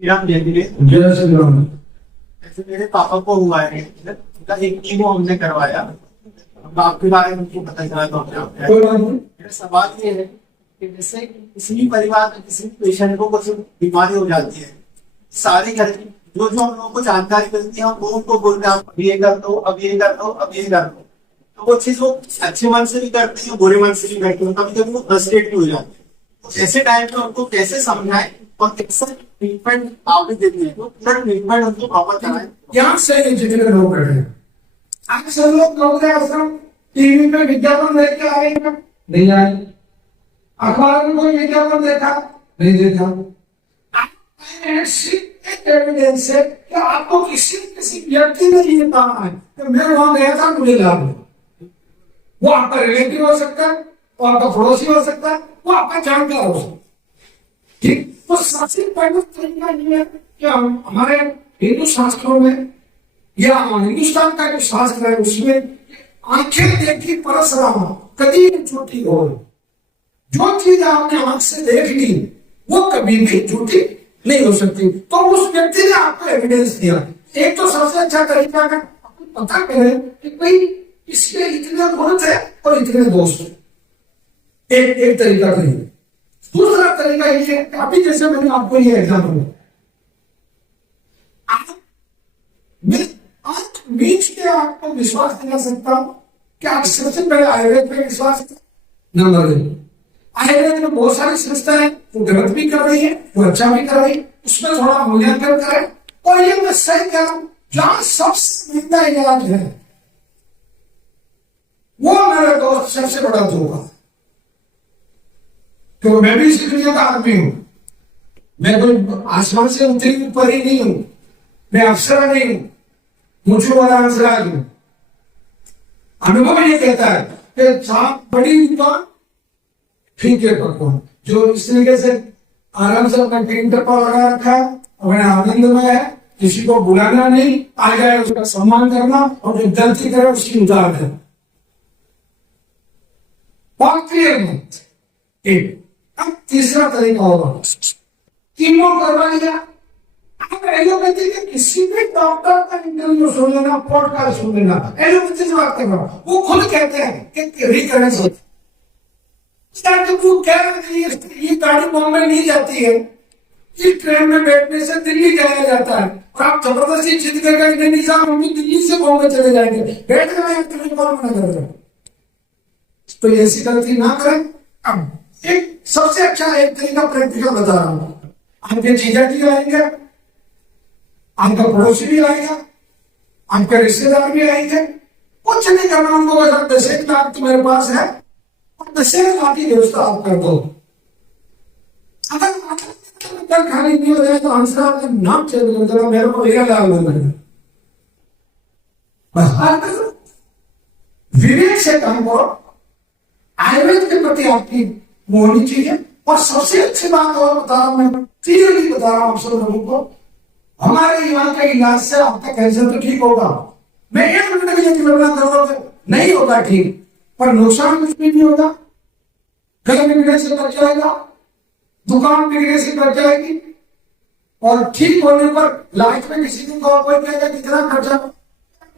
राम जय धीरे। जय श्री राम। ऐसे मेरे पापा को हुआ है, उनका एक कीमो हमने करवाया। अब आपके बारे में उनको पता चला तो क्या कोई बात नहीं। मेरा सवाल ये है कि जैसे किसी भी परिवार में किसी भी पेशेंट को कुछ बीमारी हो जाती है, सारे घर की जो जो हम लोगों को जानकारी मिलती है हम लोगों को बोलते हैं अब ये कर दो, अब ये कर दो, अब ये कर दो। तो वो चीज वो अच्छे मन से भी करते हैं, बुरे मन से भी करते हैं, कभी कभी वो फ्रस्ट्रेट भी हो जाते हैं। तो ऐसे टाइम में उनको कैसे समझाएं और कैसे ट्रीटमेंट आप भी देते हैं, तो ट्रीटमेंट उनको प्रॉपर कराएं। यहाँ से जितने लोग बैठे हैं, अक्सर लोग आश्रम टीवी पे विज्ञापन देख के आएंगे, नहीं आए। अखबार में कोई विज्ञापन देखा, नहीं देखा। एविडेंस है कि आपको किसी व्यक्ति ने ये कहा है कि मैं वहां गया था, मुझे लाभ हुआ। वो आपका रिलेटिव हो सकता है, वो आपका पड़ोसी हो सकता है, वो आपका जानकार हो सकता है। ठीक, तो सबसे पहले तरीका ये है कि हमारे हिंदू शास्त्रों में या हिंदुस्तान का जो शास्त्र है उसमें आंखें देखी परसराम कभी झूठी हो। जो चीज आपने आंख से देख ली वो कभी भी झूठी नहीं हो सकती। तो उस व्यक्ति ने आपको एविडेंस दिया। एक तो सबसे अच्छा तरीका है आपको पता करें कि भाई इसके इतने गुण थे और इतने दोष थे। एक तरीका करिए। दूसरा तरीका ये है, अभी जैसे मैंने आपको ये एग्जाम्पल आज बीच के आपको विश्वास दिला सकता हूं कि आप सबसे पहले आयुर्वेद पे विश्वास नंबर 1। आयुर्वेद में बहुत सारी संस्थाएं वो गलत भी कर रही है, वो अच्छा भी कर रही है, उसमें थोड़ा मूल्यांकन करें। और ये मैं सही कह रहा हूं, जहां सबसे महंगा इलाज है वो मेरे दोस्त सबसे बड़ा धोखा। क्योंकि मैं भी इसी दुनिया का आदमी हूं, मैं कोई आसमान से उतरी हुई परी नहीं हूं, मैं अफसर नहीं हूं, मुझे वाला हंसराज हूं। अनुभव ये कहता है कि सांप बड़ी दुकान ठीक है पकवान, जो इस तरीके से आराम से अपना टीम टप्पा लगा रखा है, अपने आनंद में है, किसी को बुलाना नहीं, आ जाए उसका सम्मान करना और जो गलती करे उसकी उतार देना। एक अब तीसरा तरीका होगा कीमो करवा लिया। आप एलोपैथी के किसी भी डॉक्टर का इंटरव्यू सुन लेना, पॉडकास्ट सुन लेना, एलोपैथी से बात करना, वो खुद कहते हैं कि रिकरेंस होती है। ये गाड़ी बॉम्बे नहीं जाती है, इस ट्रेन में बैठने से दिल्ली जाया जाता है और आप जबरदस्ती जिद करके नहीं साहब हम दिल्ली से बॉम्बे चले जाएंगे, बैठ कर ट्रेन कौन मना कर रहे हैं। तो ऐसी गलती ना करें। अब एक सबसे अच्छा एक तरीका प्रैक्टिकल बता रहा हूं। आपके जीजा जी आएंगे, आपका पड़ोसी भी आएगा, आपके रिश्तेदार भी आएंगे, कुछ नहीं करना उनको, 10 लाख तुम्हारे पास है और 10 लाख की व्यवस्था आप कर दो। अगर खाली नहीं हो जाए तो आंसर नाम चेंज कर देना, मेरे को ये लाभ मिलेगा। बस विवेक से काम करो, आयुर्वेद के प्रति आपकी वो होनी चाहिए। और सबसे अच्छी बात और बता रहा हूं, मैं क्लियरली बता रहा हूं आप सब लोगों को, हमारे यहाँ के इलाज से आपका कैंसर तो ठीक होगा। मैं 1 मिनट के लिए तुलना करोगे नहीं होगा ठीक, पर नुकसान कुछ भी नहीं होगा। घर बिगड़ने से बच जाएगा, दुकान बिगड़ने से बच जाएगी, और ठीक होने पर लाइफ में किसी दिन को कोई कहेगा कितना खर्चा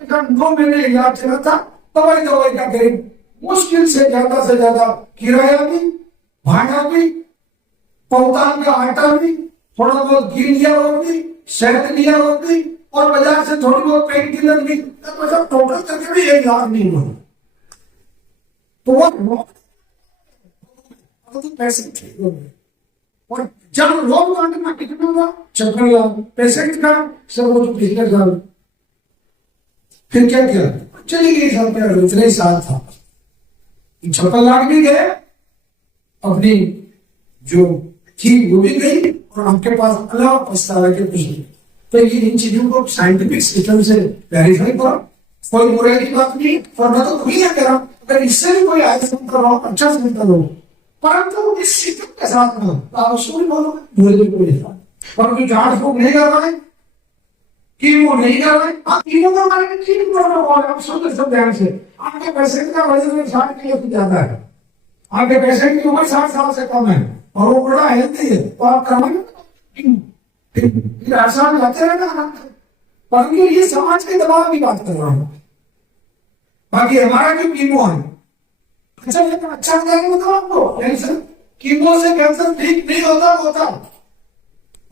2 महीने इलाज चला था, दवाई का करीब मुश्किल से ज्यादा किराया भी, भाड़ा भी, पौतान का आटा भी, थोड़ा बहुत घी लिया वो भी, शहद लिया वो भी, और बाजार से थोड़ी बहुत पेन किलर भी, मतलब टोटल करके भी 1 लाख नहीं हुआ। तो वो पैसे ठीक हो गए। और जब लोग काटना कितना हुआ 56 लाख, पैसे कितना सब वो तो पिछले साल। फिर क्या किया, चली गई साल पे इतने ही साल था, 56 लाख भी गए, अपनी जो थी वो भी गई, और आपके पास अलावा पछतावा के कुछ नहीं। तो ये इन चीजों को साइंटिफिक सिस्टम से वेरीफाई करो, कोई बुराई की बात नहीं। और मैं तो कभी क्या कह रहा हूं, अगर इससे भी कोई आयसन करो, अच्छा से करो, परंतु इस सिस्टम के साथ में आप उसको भी बोलोगे मुझे कोई नहीं। परंतु जांच फूक नहीं कर रहे, कीमो नहीं कर रहे, आप कीमो का मारे ठीक आप सुन सब ध्यान से। आपके पेशेंट का वजन 60 किलो से ज्यादा है, आपके पेशेंट की उम्र 60 साल से कम है और वो बड़ा हेल्थी है, तो आप कराएंगे फिर ऐसा जाते रहे ना, परंतु ये समाज के दबाव की बात कर रहा हूं। बाकी हमारा जो कीमो है, अच्छा बताएंगे तो आपको कैंसर, कीमो से कैंसर ठीक नहीं होता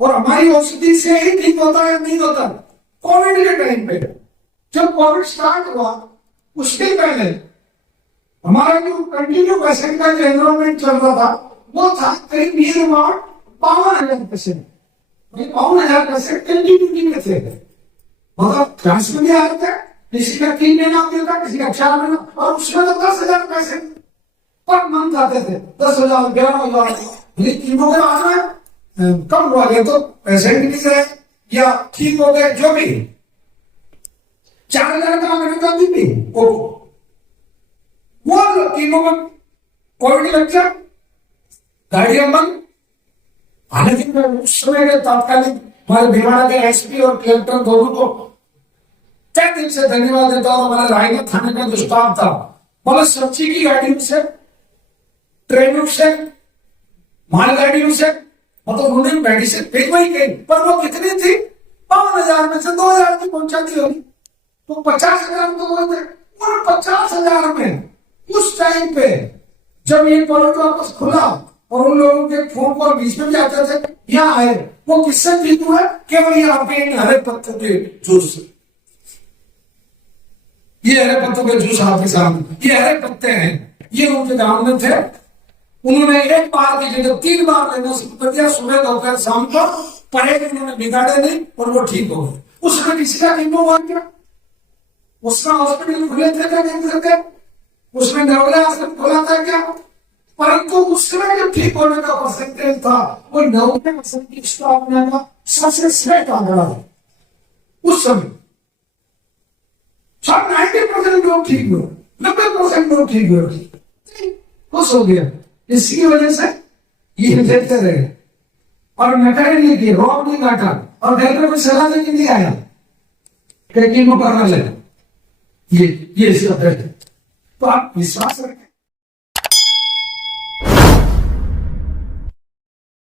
और हमारी औषधि से ही ठीक होता है नहीं होता। कोविड के टाइम पे जब कोविड स्टार्ट हुआ उसके पहले हमारा जो कंटिन्यू पेशेंट का जो एनरोलमेंट चल रहा था वो था करीब near about 52,000 patient. 52,000 patient continuity में थे, मतलब ट्रांस में आ रहे थे, किसी का 3 महीना होता, किसी का 4 महीना, और उसमें तो 10,000 पेशेंट पर मंथ आते थे, 10,000 11,000। लेकिन कीमो के बाद में कम हुआ गया तो पेशेंट नहीं रहे या ठीक हो गए, जो भी 4,000 का अमेरिका भी वो कीमो में कोविड लग गया, गाड़ियां बंद। हालांकि उस समय के तात्कालिक हमारे भिवाड़ा के एसपी और कलेक्टर दोनों को तय दिल से धन्यवाद देता हूं। हमारे रायगढ़ थाने का जो स्टाफ था, मतलब सब्जी की गाड़ियों से, ट्रेनों से, मालगाड़ियों से, मतलब उन्होंने मेडिसिन भिजवाई गई, पर वो कितनी थी? 52,000 में से 2,000 की पहुंचाती होगी, तो 50,000 तो हुए थे। और 50,000 में उस टाइम पे जब ये कोविड वापस खुला और उन लोगों के फोन कॉल बीच में भी आते थे, यहाँ आए, वो किससे ठीक हुआ? केवल यहाँ पे हरे पत्तों के जूस, ये हरे पत्तों के जूस आपके सामने, ये हरे पत्ते हैं, ये उनके गांव में थे। उन्होंने एक बार की जगह 3 बार लेना शुरू कर दिया, सुबह दोपहर शाम को, पर एक उन्होंने बिगाड़े नहीं और वो ठीक हो गए। उसमें किसी का कीमो हुआ क्या? उसका हॉस्पिटल खुले थे क्या कैंसर के? उसमें नवले आश्रम खुला था क्या? परंतु उस समय जो ठीक होने का परसेंटेज था वो 90% की स्थापना का सबसे श्रेष्ठ आंकड़ा है। उस समय सब 90% लोग ठीक हुए, 90% लोग ठीक हुए, खुश हो गया। इसकी वजह से ये देते रहे और नटाई नहीं की, रोक नहीं काटा, और डॉक्टर को सलाह देने नहीं आया कि कीमो करना ले, ये इसका तो आप विश्वास रखें।